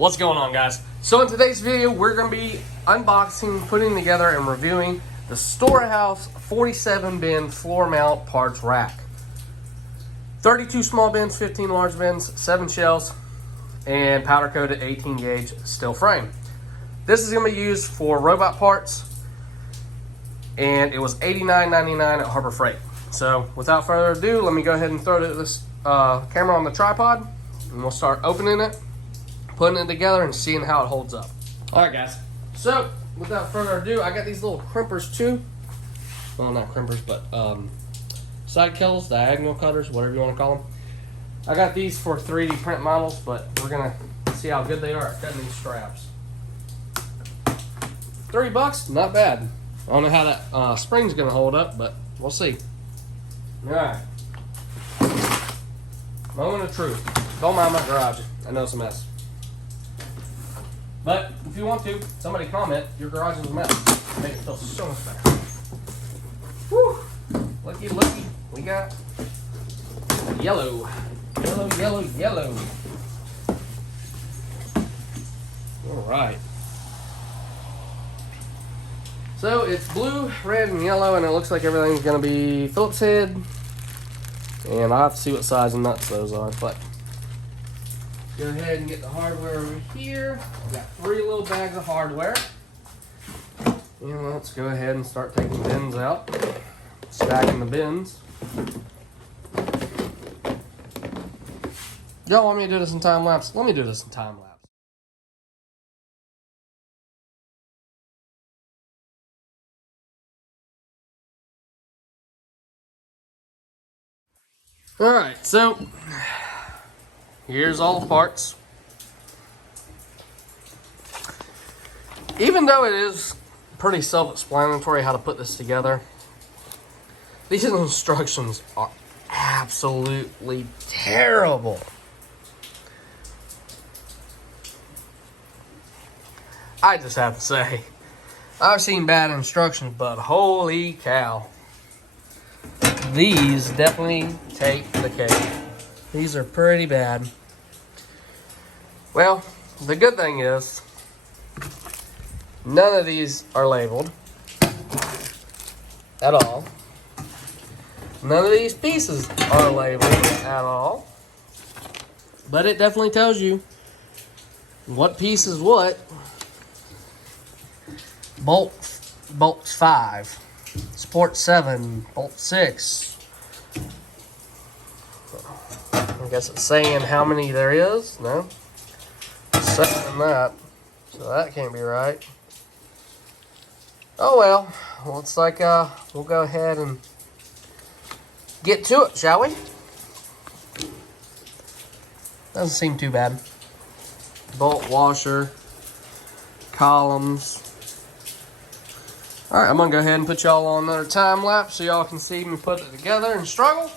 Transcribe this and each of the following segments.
What's going on, guys? So in today's video, we're going to be unboxing, putting together, and reviewing the Storehouse 47 bin floor mount parts rack. 32 small bins, 15 large bins, 7 shells, and powder coated 18 gauge steel frame. This is going to be used for robot parts, and it was $89.99 at Harbor Freight. So without further ado, let me go ahead and throw this camera on the tripod, and we'll start opening it, putting it together, and seeing how it holds up. All right, guys. So without further ado, I got these little crimpers too. Well, not crimpers, but side kills, diagonal cutters, whatever you want to call them. I got these for 3D print models, but we're gonna see how good they are at cutting these straps. $30, not bad. I don't know how that spring's gonna hold up, but we'll see. All right. Moment of truth. Don't mind my garage. I know it's a mess. But if you want to, somebody comment, your garage is a mess. Make it feel so much better. Whew. Looky, looky. We got yellow. Yellow, yellow, yellow. All right. So it's blue, red, and yellow, and it looks like everything's going to be Phillips head. And I'll have to see what size and nuts those are. But go ahead and get the hardware over here. I've got 3 little bags of hardware. And let's go ahead and start taking bins out. Stacking the bins. Y'all want me to do this in time lapse? Let me do this in time lapse. Alright, so here's all the parts. Even though it is pretty self-explanatory how to put this together, these instructions are absolutely terrible. I just have to say, I've seen bad instructions, but holy cow. These definitely take the cake. These are pretty bad. Well, the good thing is, none of these are labeled at all. None of these pieces are labeled at all. But it definitely tells you what piece is what. Bolt 5. Support 7, bolt 6. I guess it's saying how many there is. No. It's saying that. So that can't be right. Oh well. Looks like we'll go ahead and get to it, shall we? Doesn't seem too bad. Bolt washer. Columns. Alright, I'm going to go ahead and put y'all on another time lapse so y'all can see me put it together and struggle.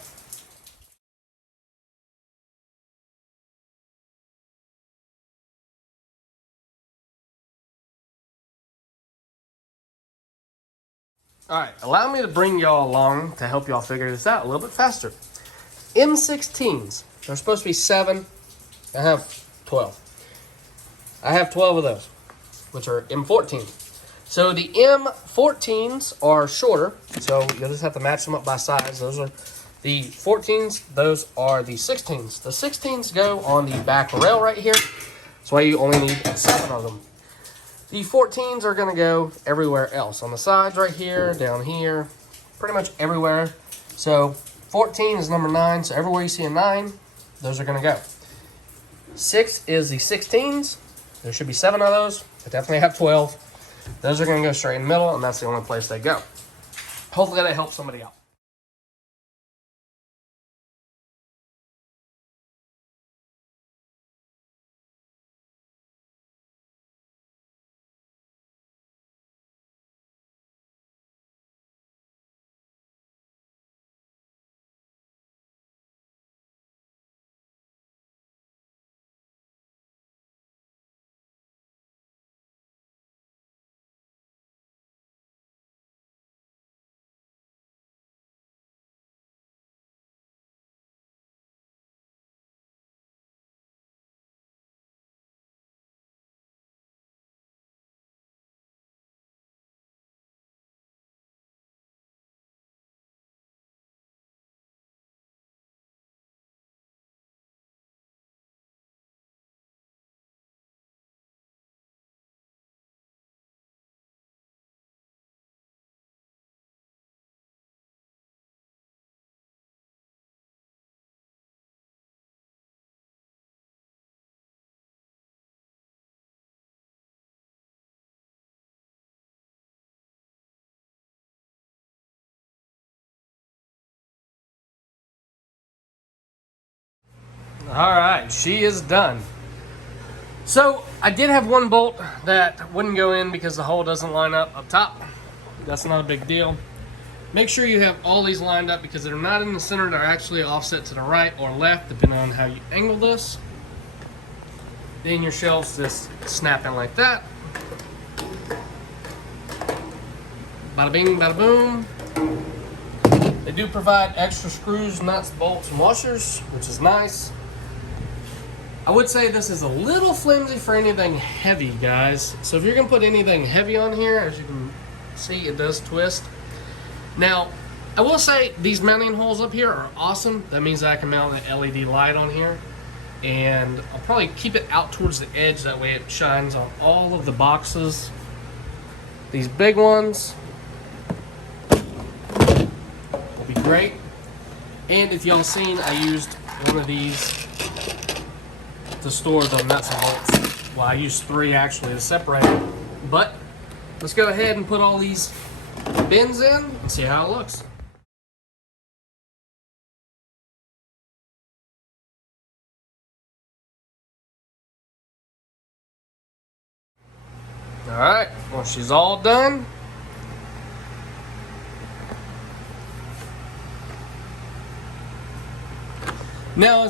Alright, allow me to bring y'all along to help y'all figure this out a little bit faster. M16s, they're supposed to be 7. I have 12. I have 12 of those, which are M14. So the M14s are shorter, so you'll just have to match them up by size. Those are the 14s, those are the 16s. The 16s go on the back rail right here. That's why you only need 7 of them. The 14s are gonna go everywhere else. On the sides right here, down here, pretty much everywhere. So 14 is number 9, so everywhere you see a 9, those are gonna go. 6 is the 16s. There should be 7 of those. I definitely have 12. Those are going to go straight in the middle, and that's the only place they go. Hopefully that helps somebody out. All right, she is done. So I did have one bolt that wouldn't go in because the hole doesn't line up top. That's not a big deal. Make sure you have all these lined up because they're not in the center. They're actually offset to the right or left, depending on how you angle this. Then your shelves just snap in like that. Bada bing, bada boom. They do provide extra screws, nuts, bolts, and washers, which is nice. I would say this is a little flimsy for anything heavy, guys. So if you're gonna put anything heavy on here, as you can see, it does twist. Now, I will say these mounting holes up here are awesome. That means I can mount an LED light on here. And I'll probably keep it out towards the edge, that way it shines on all of the boxes. These big ones will be great. And if y'all seen, I used one of these to store the nuts and bolts. Well, I used 3 actually to separate them. But let's go ahead and put all these bins in and see how it looks. All right, well, she's all done. Now,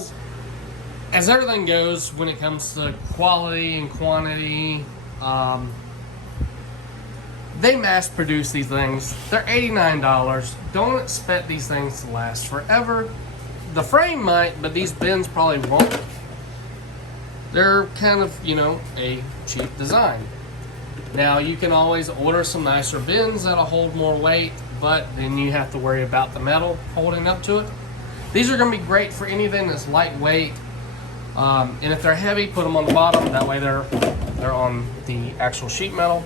as everything goes when it comes to quality and quantity, they mass produce these things. They're $89. Don't expect these things to last forever. The frame might, but these bins probably won't. They're kind of, you know, a cheap design. Now, you can always order some nicer bins that'll hold more weight, but then you have to worry about the metal holding up to it. These are going to be great for anything that's lightweight. And if they're heavy, put them on the bottom. That way they're on the actual sheet metal.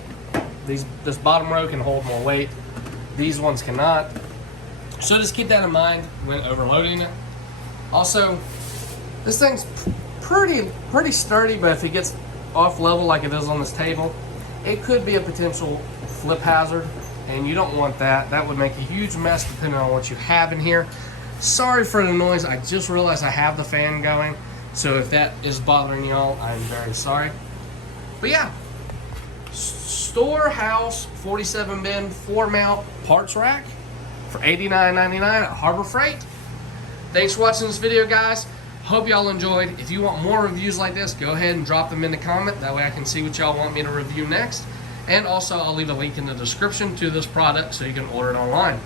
This bottom row can hold more weight. These ones cannot. So just keep that in mind when overloading it. Also, this thing's pretty sturdy, but if it gets off level like it is on this table, it could be a potential flip hazard, and you don't want that. That would make a huge mess depending on what you have in here. Sorry for the noise. I just realized I have the fan going, so if that is bothering y'all, I'm very sorry. But yeah, Storehouse 47 bin 4-mount parts rack for $89.99 at Harbor Freight. Thanks for watching this video, guys. Hope y'all enjoyed. If you want more reviews like this, go ahead and drop them in the comment. That way I can see what y'all want me to review next. And also, I'll leave a link in the description to this product so you can order it online.